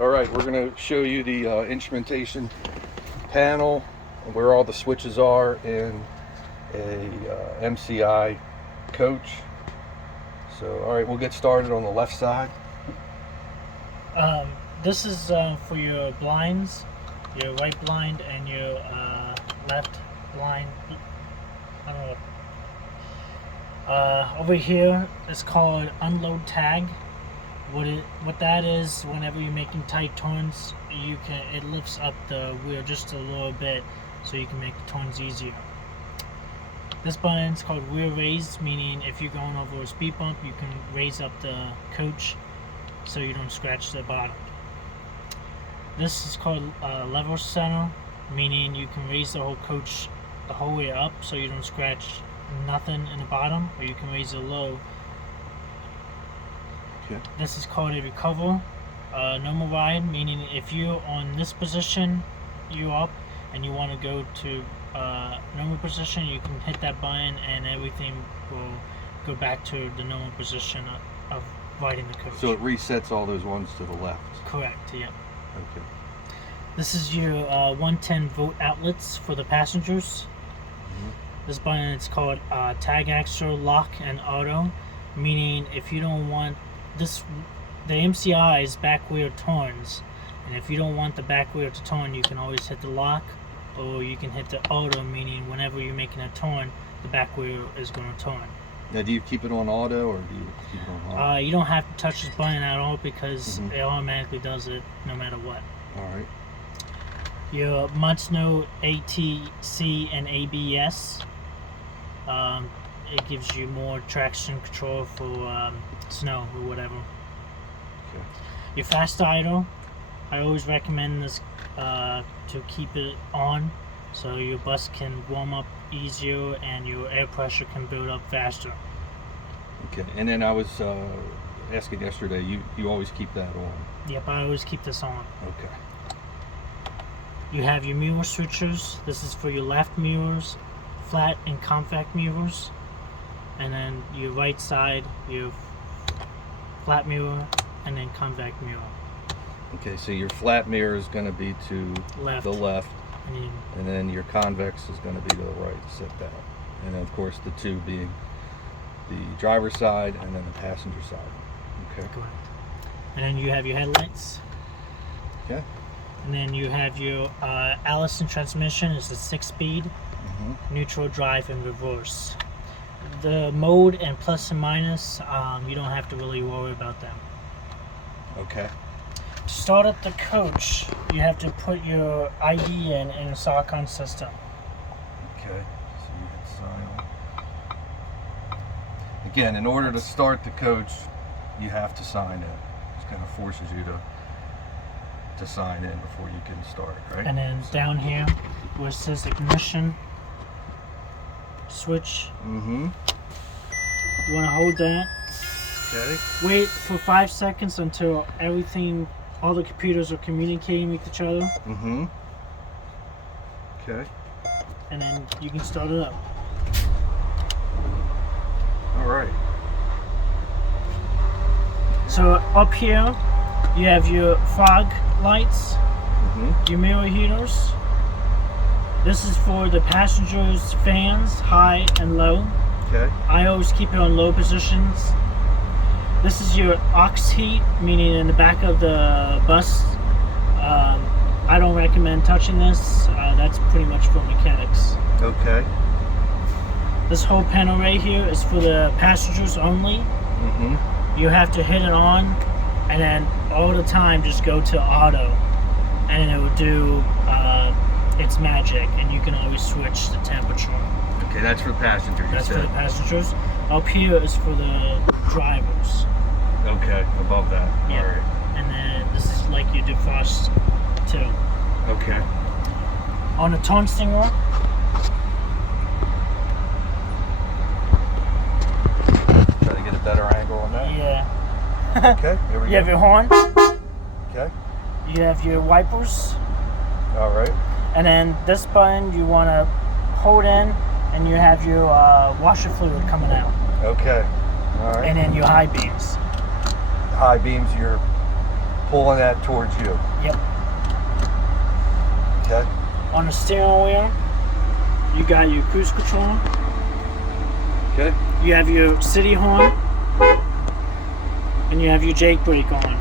All right, we're going to show you the instrumentation panel, where all the switches are in a MCI coach. So, all right, we'll get started on the left side. This is for your blinds, your right blind and your left blind. I don't know. Over here, it's called unload tag. What that is, whenever you're making tight turns, it lifts up the wheel just a little bit, so you can make the turns easier. This button is called wheel raise, meaning if you're going over a speed bump, you can raise up the coach so you don't scratch the bottom. This is called level center, meaning you can raise the whole coach the whole way up so you don't scratch nothing in the bottom, or you can raise it low. Okay. This is called a recover normal ride, meaning if you're on this position, you're up, and you want to go to normal position, you can hit that button and everything will go back to the normal position of riding the coach. So it resets all those ones to the left? Correct, yeah. Okay. This is your 110 volt outlets for the passengers. Mm-hmm. This button is called tag extra lock and auto, meaning if you don't want this, the MCI is back wheel turns, and if you don't want the back wheel to turn, you can always hit the lock, or you can hit the auto, meaning whenever you're making a turn, the back wheel is going to turn. Now, do you keep it on auto, or do you keep it on auto? You don't have to touch this button at all, because it automatically does it no matter what. All right. Your Munsno ATC and ABS. It gives you more traction control for snow or whatever. Okay. Your fast idle, I always recommend this to keep it on, so your bus can warm up easier and your air pressure can build up faster. Okay, and then I was asking yesterday, you always keep that on? Yep, I always keep this on. Okay. You have your mirror switchers. This is for your left mirrors, flat and compact mirrors. And then your right side, your flat mirror, and then compact mirror. Okay, so your flat mirror is going to be to the left, and then your convex is going to be to the right, sit down. And then, of course, the two being the driver's side and then the passenger side. Okay. Correct. And then you have your headlights. Okay. And then you have your Allison transmission. It's a 6-speed, neutral, drive, and reverse. The mode and plus and minus, you don't have to really worry about them. Okay. To start up the coach, you have to put your ID in a Sarcon system. Okay. So you hit sign on. Again, in order to start the coach, you have to sign in. It kind of forces you to sign in before you can start, right? And then down here, where it says ignition switch. You want to hold that. Okay. Wait for 5 seconds until all the computers are communicating with each other. Okay. And then you can start it up. All right. So up here, you have your fog lights, your mirror heaters. This is for the passengers' fans, high and low. Okay. I always keep it on low positions. This is your aux heat, meaning in the back of the bus. I don't recommend touching this. That's pretty much for mechanics. Okay. This whole panel right here is for the passengers only. You have to hit it on, and then all the time just go to auto, and it will do its magic, and you can always switch the temperature. Okay, that's for passengers. That's for the passengers. Up here is for the drivers. Okay, above that. Yeah. All right. And then this is like your defrost too. Okay. On the turn signal, try to get a better angle on that. Yeah. Okay, here we go. You have your horn. Okay. You have your wipers. All right. And then this button you want to hold in, and you have your washer fluid coming out. Okay. All right. And then your high beams. High beams, your pulling that towards you. Yep. Okay. On the steering wheel, you got your cruise control. Okay. You have your city horn, and you have your Jake brake on.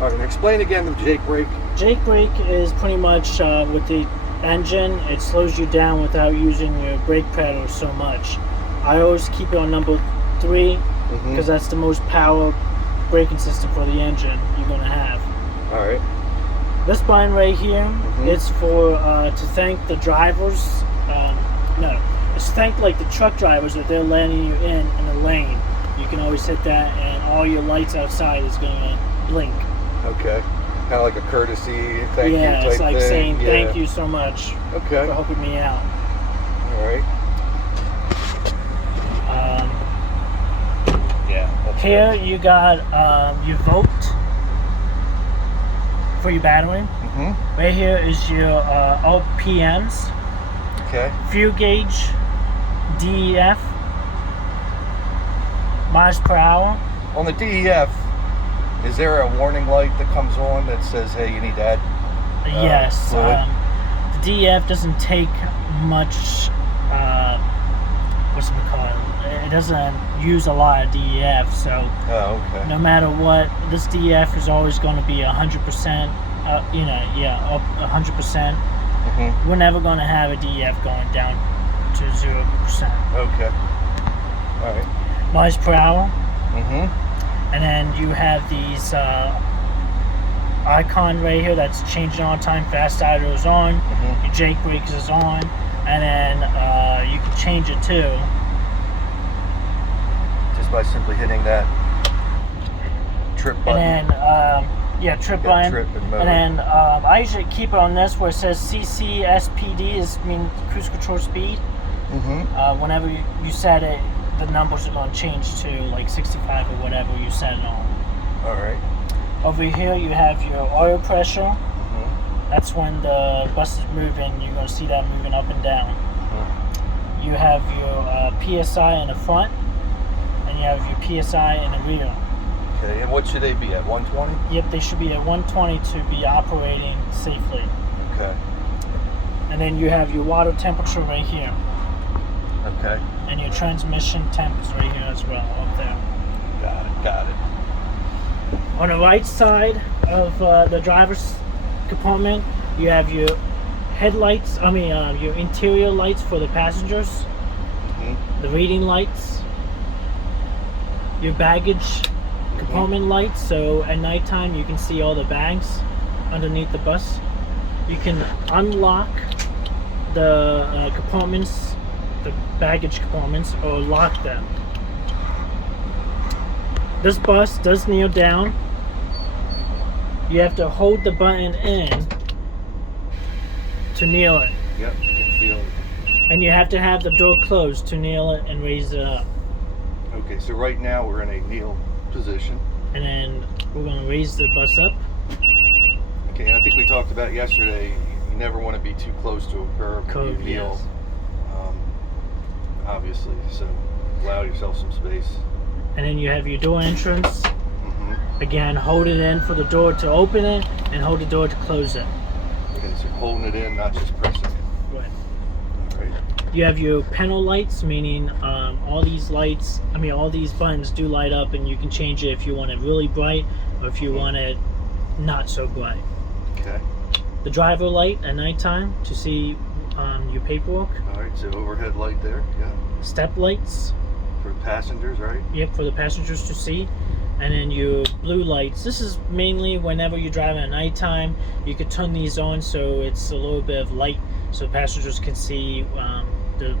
All right. Explain again the Jake brake. Jake brake is pretty much with the engine. It slows you down without using your brake pedal so much. I always keep it on number 3 because that's the most power braking system for the engine you're gonna have. All right. This button right here, it's for to thank the drivers. No, it's to thank like the truck drivers that they're letting you in the lane. You can always hit that, and all your lights outside is gonna blink. Okay. Kind of like a courtesy thank you type it's like thing. saying thank you so much for helping me out. All right. Here you got your volt for your battery. Right here is your RPMs. Okay. Fuel gauge, DEF, miles per hour. On the DEF, is there a warning light that comes on that says, hey, you need to add yes. fluid? The DEF doesn't take much, it doesn't use a lot of DEF, so no matter what, this DEF is always going to be 100%, 100%. We're never going to have a DEF going down to 0%. Okay. All right. Miles per hour. And then you have these icon right here that's changing all the time. Fast idle is on. Your Jake brakes is on, and then you can change it too. Just by simply hitting that trip button. And then trip button. Trip and mode. And then I usually keep it on this where it says CCSPD is cruise control speed. Whenever you set it, the numbers are going to change to like 65 or whatever you set it on. All right. Over here you have your oil pressure. That's when the bus is moving. You're going to see that moving up and down. You have your PSI in the front, and you have your PSI in the rear. Okay, and what should they be at, 120? Yep, they should be at 120 to be operating safely. Okay. And then you have your water temperature right here. Okay. And your transmission temp is right here as well, up there. Got it. On the right side of the driver's compartment, you have your headlights, your interior lights for the passengers, the reading lights, your baggage compartment lights, so at nighttime you can see all the bags underneath the bus. You can unlock the compartments, the baggage compartments, or lock them. This bus does kneel down. You have to hold the button in to kneel it. Yep, you can feel it. And you have to have the door closed to kneel it and raise it up. Okay, so right now we're in a kneel position. And then we're going to raise the bus up. Okay, and I think we talked about yesterday, you never want to be too close to a curb when you kneel. Yes. Obviously, so allow yourself some space. And then you have your door entrance. Again, hold it in for the door to open it, and hold the door to close it. Okay, so you're holding it in, not just pressing it. Right. All right. You have your panel lights, meaning all these buttons do light up, and you can change it if you want it really bright or if you want it not so bright. Okay. The driver light at nighttime to see your paperwork. All right, so overhead light there, yeah. Step lights. For passengers, right? Yep, for the passengers to see. And then your blue lights. This is mainly whenever you're driving at nighttime. You could turn these on so it's a little bit of light, so passengers can see where they're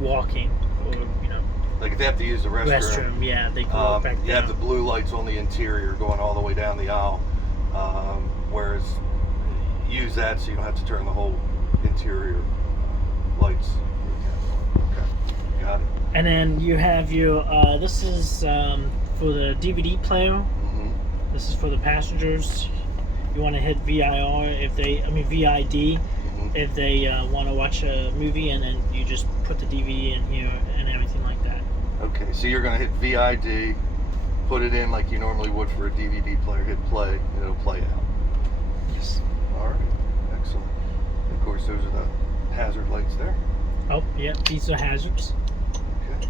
walking, or like if they have to use the restroom. Yeah, they can walk back down. You have the blue lights on the interior going all the way down the aisle, whereas use that so you don't have to turn the whole interior lights. Okay, got it. And then you have your this is for the DVD player. This is for the passengers. You want to hit VID if they want to watch a movie, and then you just put the DVD in here and everything like that. Okay, so you're going to hit VID put it in like you normally would for a DVD player, hit play, and it'll play out. Yes. All right, excellent. Of course, those are the hazard lights there. Oh, yeah, these are hazards. Okay.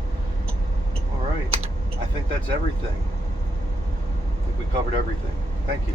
All right, I think that's everything. I think we covered everything. Thank you.